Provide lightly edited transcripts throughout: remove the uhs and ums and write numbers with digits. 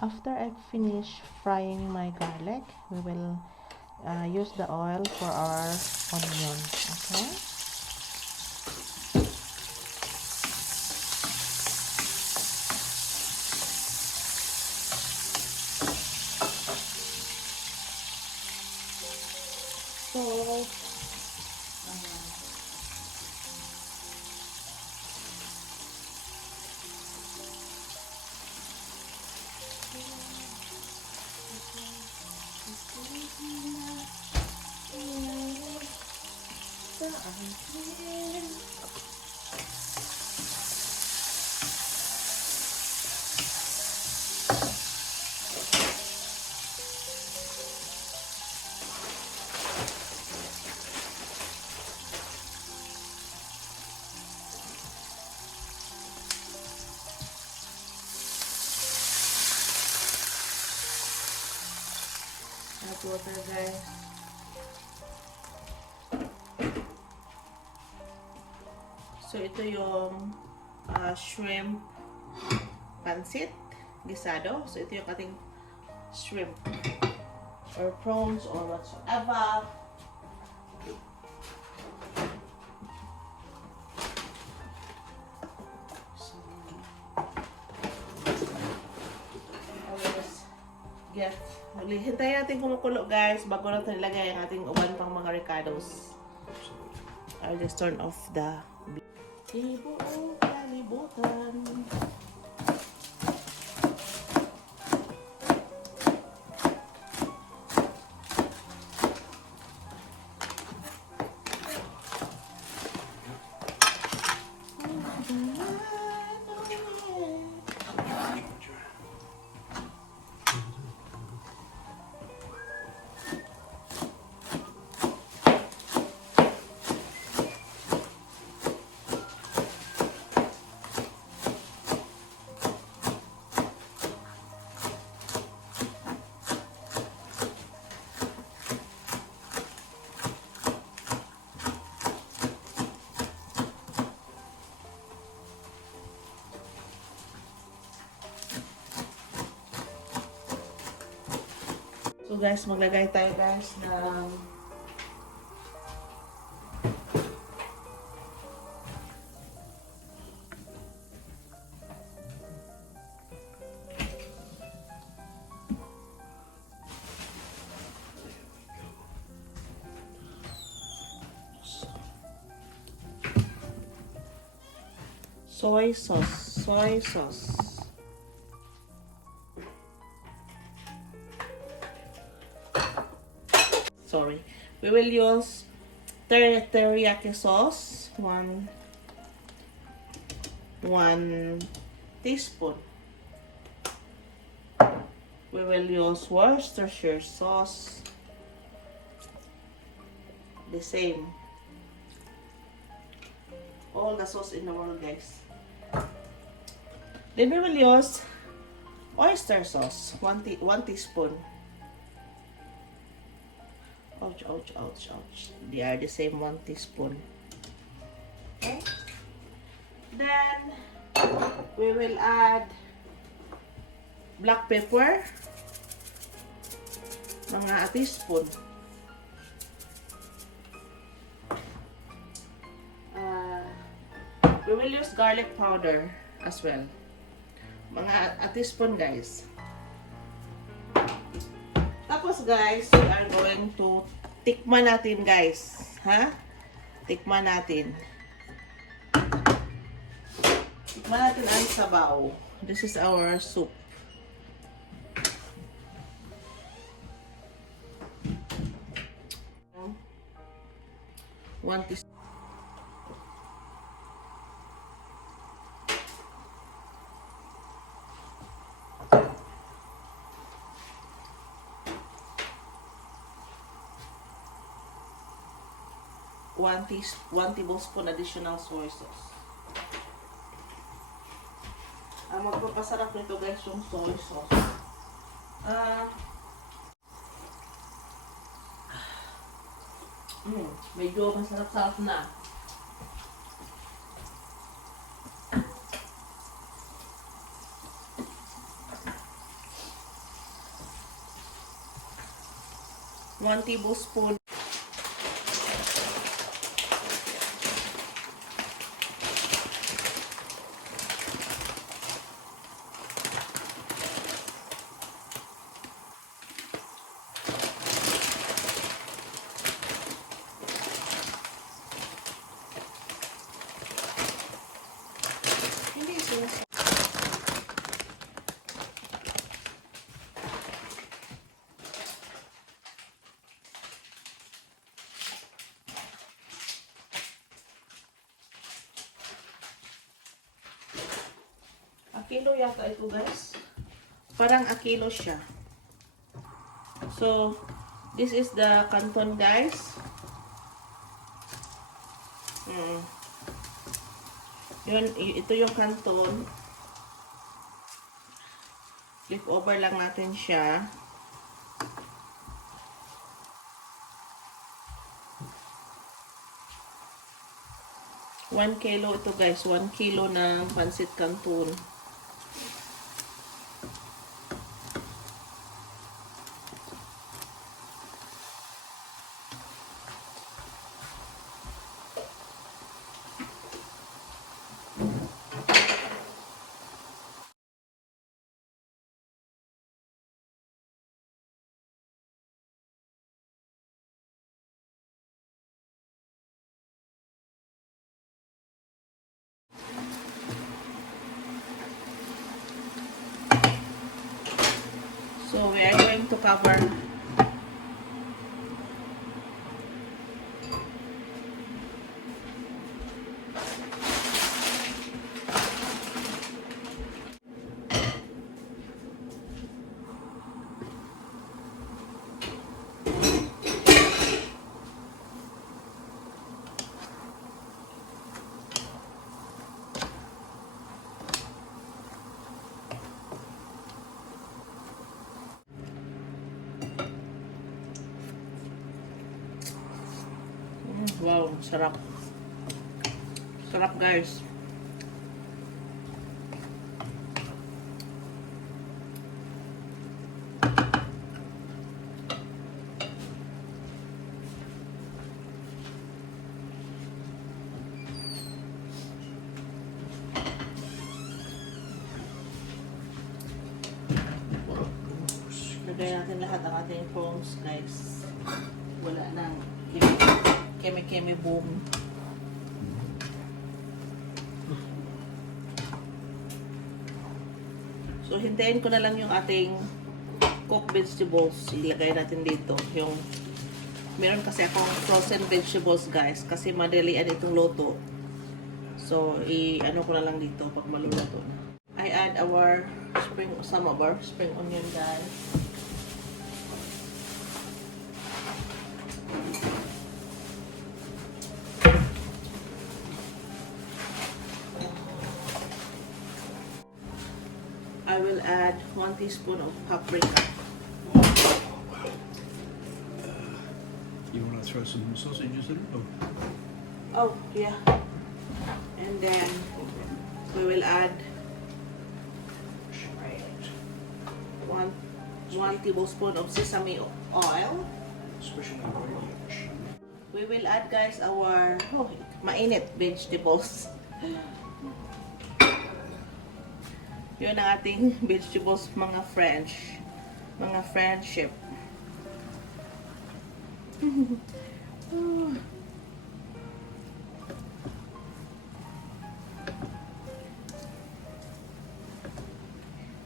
After I finish frying my garlic, we will use the oil for our onion. Okay. So add water, guys. So ito yung shrimp pancit guisado. So ito yung ating shrimp or prawns or whatsoever. So always get, hintayin natin kumukulo, guys, bago natin ilagay ang ating uban pang mga ricados. I'll just turn off the ibuong kalibutan. So guys, maglagay tayo, guys, ng soy sauce. Sorry. We will use teriyaki sauce, one teaspoon. We will use worcestershire sauce, the same. All the sauce in the world, guys. Then we will use oyster sauce, one teaspoon. Ouch, ouch, ouch, ouch. They are the same, 1 teaspoon. Okay. Then, we will add black pepper. Mga a teaspoon. We will use garlic powder as well. Mga a teaspoon, guys. Tapos, guys, we are going to tikman natin, guys. Ha? Tikman natin. Tikman natin ang sabaw. This is our soup. One teaspoon. One tablespoon additional soy sauce. Magpapasarap nito, guys, yung soy sauce. Medyo masarap-sarap na. 1 tablespoon. Kilo yata ito guys. Parang a kilo siya. So, this is the canton guys. Ito yung canton. Flip over lang natin siya. One kilo ito guys. 1 kilo ng pancit canton. So we are going to cover wow, sarap. Sarap guys. Lagay natin lahat ang ating prawns guys. Wala nang keme-keme boom. So, hintayin ko na lang yung ating cooked vegetables. Ilagay natin dito. Yung, meron kasi akong frozen vegetables, guys. Kasi madalian itong luto. So, ano ko na lang dito pag maluluto na. I add some of our spring onion, guys. I will add 1 teaspoon of paprika. You want to throw some sausages in it? Oh, yeah. And then we will add 1 tablespoon of sesame oil. We will add, guys, our mainit vegetables. Yun ang ating vegetables, mga friendship.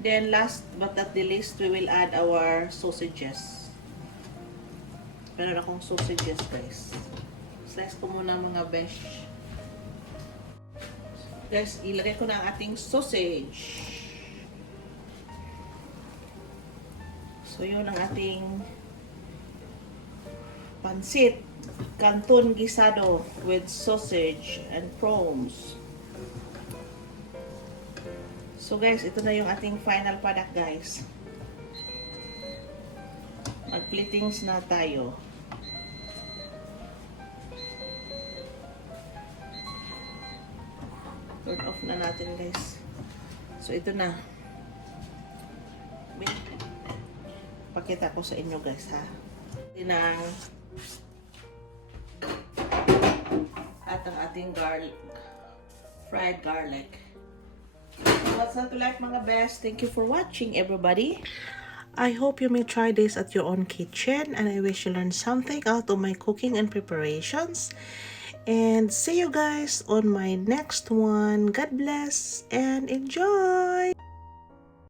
Then last but not the least, we will add our sausages. Meron akong sausages, guys. Slice ko muna mga besh. Guys, ilagay ko na ang ating sausage. So, yun ang ating pancit Canton Guisado with sausage and prawns. So, guys, ito na yung ating final product, guys. Mag-plattings na tayo. Turn off na natin, guys. So, ito na. Pakita ko sa inyo, guys, ha. ng at ang ating garlic, fried garlic. What's not to like, mga best? Thank you for watching, everybody. I hope you may try this at your own kitchen, and I wish you learned something out of my cooking and preparations. And see you guys on my next one. God bless and enjoy!